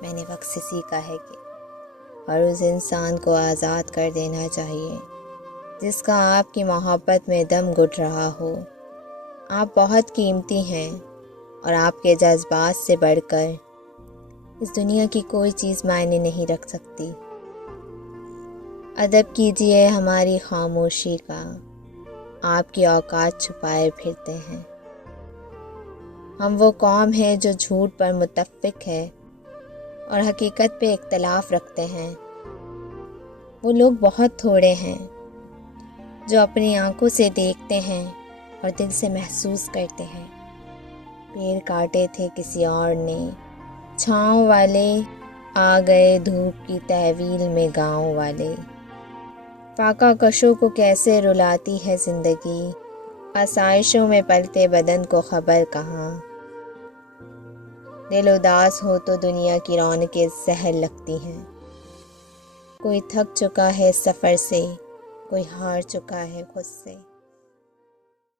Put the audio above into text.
میں نے وقت سے سیکھا ہے کہ ہر اس انسان کو آزاد کر دینا چاہیے جس کا آپ کی محبت میں دم گھٹ رہا ہو۔ آپ بہت قیمتی ہیں اور آپ کے جذبات سے بڑھ کر اس دنیا کی کوئی چیز معنی نہیں رکھ سکتی۔ ادب کیجیے ہماری خاموشی کا، آپ کی اوقات چھپائے پھرتے ہیں۔ ہم وہ قوم ہیں جو جھوٹ پر متفق ہے اور حقیقت پہ اختلاف رکھتے ہیں۔ وہ لوگ بہت تھوڑے ہیں جو اپنی آنکھوں سے دیکھتے ہیں اور دل سے محسوس کرتے ہیں۔ پیڑ کاٹے تھے کسی اور نے، چھاؤں والے آ گئے دھوپ کی تحویل میں گاؤں والے۔ فاقہ کشوں کو کیسے رلاتی ہے زندگی، آسائشوں میں پلتے بدن کو خبر کہاں۔ دل اداس ہو تو دنیا کی رونقیں زہر لگتی ہیں۔ کوئی تھک چکا ہے سفر سے، کوئی ہار چکا ہے خود سے۔